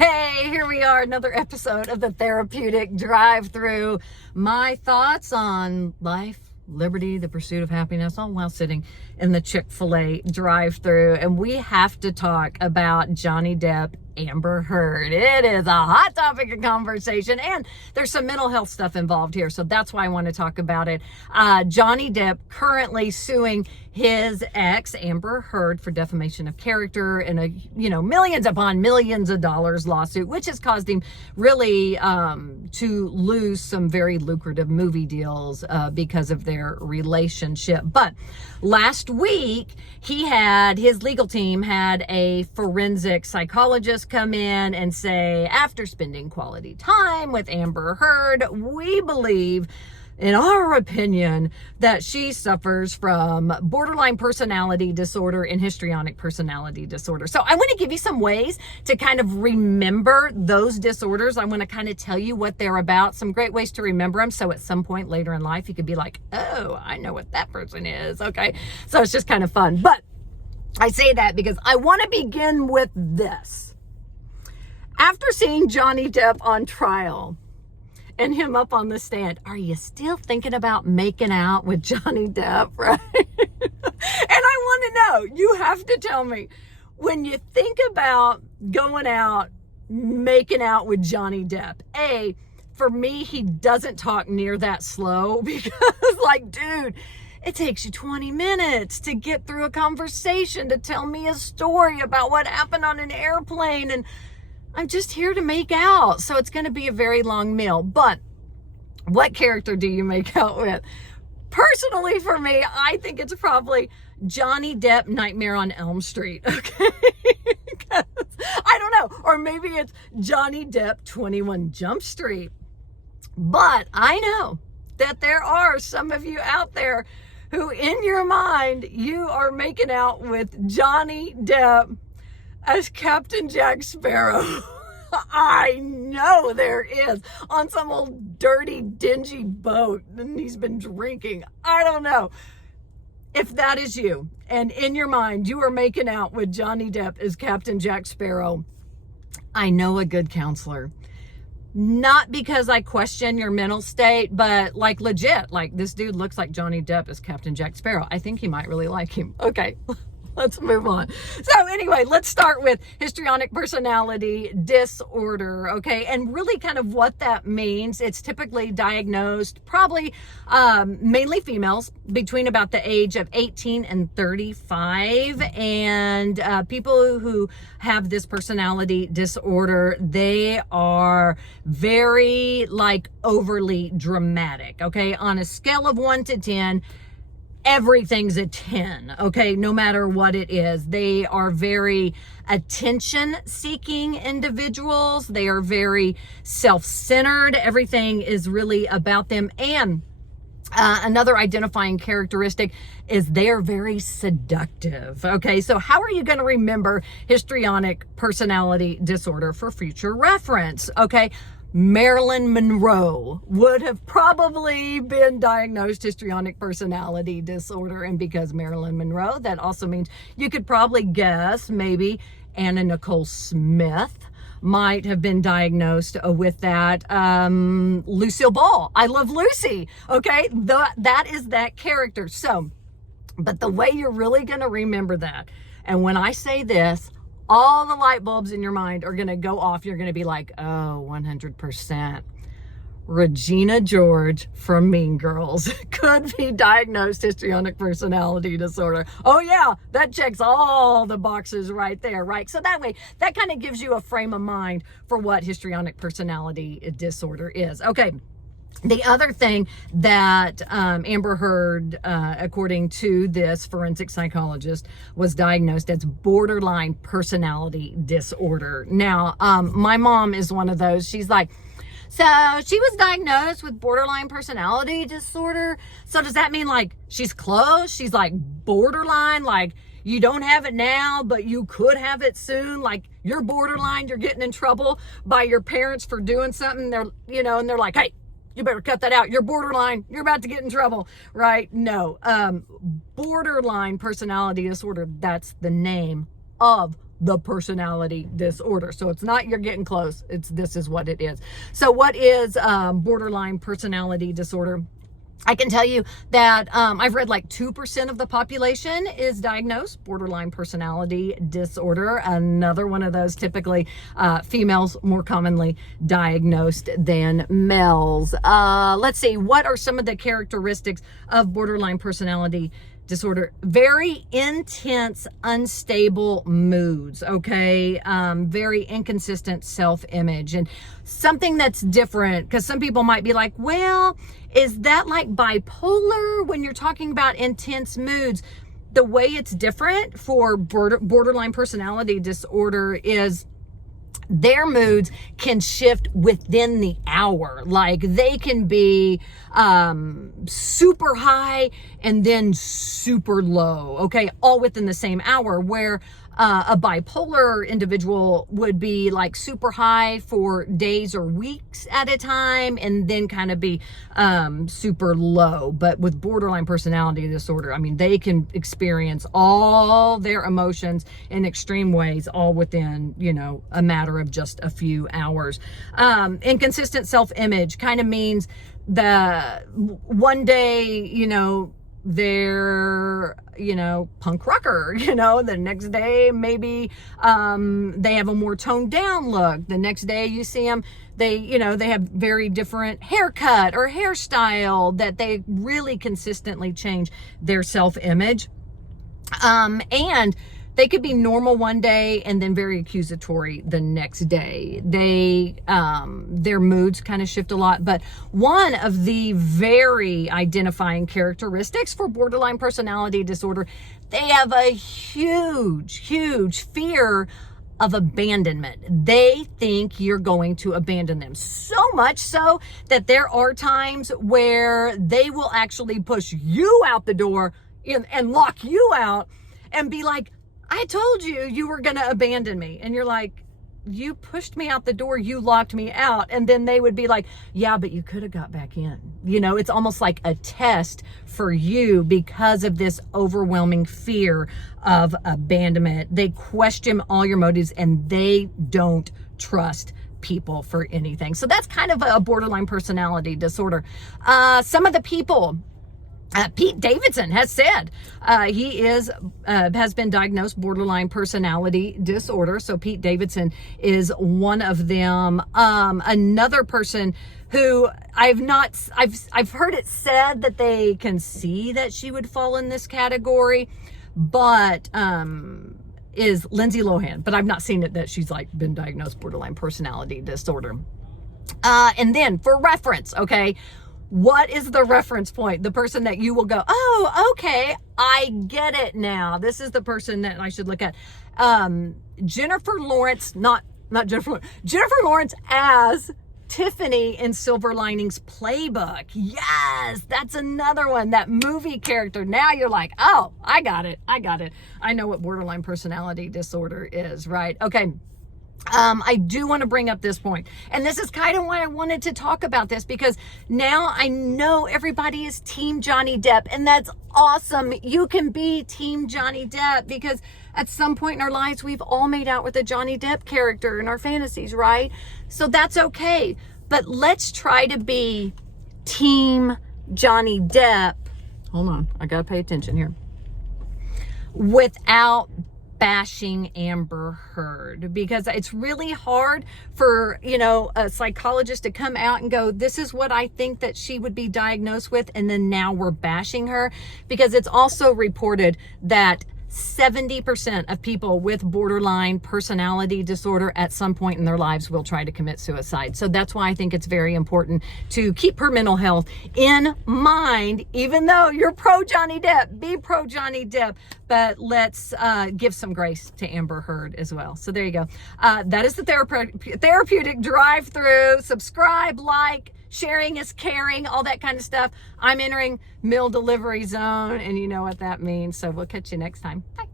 Hey, here we are, another episode of the Therapeutic Drive-Thru. My thoughts on life, liberty, the pursuit of happiness, all while sitting in the Chick-fil-A drive-thru. And we have to talk about Johnny Depp, Amber Heard. It is a hot topic of conversation, and there's some mental health stuff involved here, so that's why I want to talk about it. Johnny Depp currently suing his ex, Amber Heard, for defamation of character in a, millions upon millions of dollars lawsuit, which has caused him really to lose some very lucrative movie deals because of their relationship. But last week, his legal team had a forensic psychologist come in and say, after spending quality time with Amber Heard, we believe, in our opinion, that she suffers from borderline personality disorder and histrionic personality disorder. So I want to give you some ways to kind of remember those disorders. I want to kind of tell you what they're about, some great ways to remember them. So at some point later in life, you could be like, oh, I know what that person is. Okay. So it's just kind of fun. But I say that because I want to begin with this. After seeing Johnny Depp on trial, and him up on the stand, are you still thinking about making out with Johnny Depp, right? And I want to know, you have to tell me, when you think about going out, making out with Johnny Depp, for me, he doesn't talk near that slow because, dude, it takes you 20 minutes to get through a conversation, to tell me a story about what happened on an airplane, and I'm just here to make out. So it's going to be a very long meal. But what character do you make out with? Personally, for me, I think it's probably Johnny Depp, Nightmare on Elm Street. Okay. I don't know. Or maybe it's Johnny Depp, 21 Jump Street. But I know that there are some of you out there who, in your mind, you are making out with Johnny Depp as Captain Jack Sparrow. I know there is, on some old dirty, dingy boat, and he's been drinking. I don't know. If that is you, and in your mind you are making out with Johnny Depp as Captain Jack Sparrow, I know a good counselor. Not because I question your mental state, but legit, this dude looks like Johnny Depp as Captain Jack Sparrow. I think he might really like him. Okay. Let's move on. So anyway, let's start with histrionic personality disorder, okay? And really kind of what that means. It's typically diagnosed probably mainly females between about the age of 18 and 35. And people who have this personality disorder, they are very overly dramatic, okay? On a scale of 1 to 10, everything's a 10, okay, no matter what it is. They are very attention-seeking individuals. They are very self-centered. Everything is really about them. And another identifying characteristic is they are very seductive, okay? So how are you going to remember histrionic personality disorder for future reference, okay? Marilyn Monroe would have probably been diagnosed histrionic personality disorder. And because Marilyn Monroe, that also means you could probably guess maybe Anna Nicole Smith might have been diagnosed with that. Lucille Ball, I Love Lucy. Okay, that is that character. So, but the way you're really going to remember that, and when I say this, all the light bulbs in your mind are going to go off. You're going to be like, oh, 100%. Regina George from Mean Girls could be diagnosed histrionic personality disorder. Oh yeah, that checks all the boxes right there, right? So that way, that kind of gives you a frame of mind for what histrionic personality disorder is. Okay. The other thing that Amber Heard, according to this forensic psychologist, was diagnosed as borderline personality disorder. Now, my mom is one of those. She's like, so she was diagnosed with borderline personality disorder. So does that mean she's close? She's borderline, you don't have it now, but you could have it soon. You're borderline, you're getting in trouble by your parents for doing something. They're, and they're like, hey, you better cut that out. You're borderline. You're about to get in trouble, right? No. Borderline personality disorder, that's the name of the personality disorder. So it's not you're getting close. This is what it is. So what is borderline personality disorder? I can tell you that I've read like 2% of the population is diagnosed borderline personality disorder. Another one of those, typically females more commonly diagnosed than males. Let's see, what are some of the characteristics of borderline personality disorder? Very intense, unstable moods, okay? Very inconsistent self-image. And something that's different, because some people might be like, well, is that like bipolar when you're talking about intense moods? The way it's different for borderline personality disorder is their moods can shift within the hour. Like they can be super high and then super low, okay, all within the same hour, where a bipolar individual would be like super high for days or weeks at a time and then kind of be super low. But with borderline personality disorder, I mean, they can experience all their emotions in extreme ways, all within, you know, a matter of just a few hours. Inconsistent self-image kind of means the one day, you know, they're, you know, punk rocker, you know, the next day maybe they have a more toned down look. The next day you see them, they, you know, they have very different haircut or hairstyle, that they really consistently change their self-image. And they could be normal one day and then very accusatory the next day. They, their moods kind of shift a lot. But one of the very identifying characteristics for borderline personality disorder, they have a huge fear of abandonment. They think you're going to abandon them. So much so that there are times where they will actually push you out the door and lock you out and be like, I told you you were going to abandon me. And you're like, you pushed me out the door, you locked me out. And then they would be like, yeah, but you could have got back in. You know, it's almost like a test for you because of this overwhelming fear of abandonment. They question all your motives and they don't trust people for anything. So that's kind of a borderline personality disorder. Some of the people, Pete Davidson has said he has been diagnosed borderline personality disorder. So Pete Davidson is one of them. Another person who I've heard it said that they can see that she would fall in this category, but is Lindsay Lohan. But I've not seen it that she's like been diagnosed borderline personality disorder. And then for reference, okay, what is the reference point? The person that you will go, oh, okay, I get it now. This is the person that I should look at. Jennifer Lawrence, not Jennifer Lawrence, Jennifer Lawrence as Tiffany in Silver Linings Playbook. Yes, that's another one, that movie character. Now you're like, oh, I got it. I know what borderline personality disorder is, right? Okay. I do want to bring up this point, and this is kind of why I wanted to talk about this, because now I know everybody is Team Johnny Depp, and that's awesome. You can be Team Johnny Depp because at some point in our lives, we've all made out with a Johnny Depp character in our fantasies, right? So that's okay. But let's try to be Team Johnny Depp. Hold on. I got to pay attention here. Without bashing Amber Heard, because it's really hard for, you know, a psychologist to come out and go, this is what I think that she would be diagnosed with, and then now we're bashing her, because it's also reported that 70% of people with borderline personality disorder at some point in their lives will try to commit suicide. So that's why I think it's very important to keep her mental health in mind, even though you're pro Johnny Depp, be pro Johnny Depp, but let's give some grace to Amber Heard as well. So there you go. That is the Therapeutic Drive-Thru. Subscribe, like, sharing is caring, all that kind of stuff. I'm entering meal delivery zone, and you know what that means. So we'll catch you next time. Bye.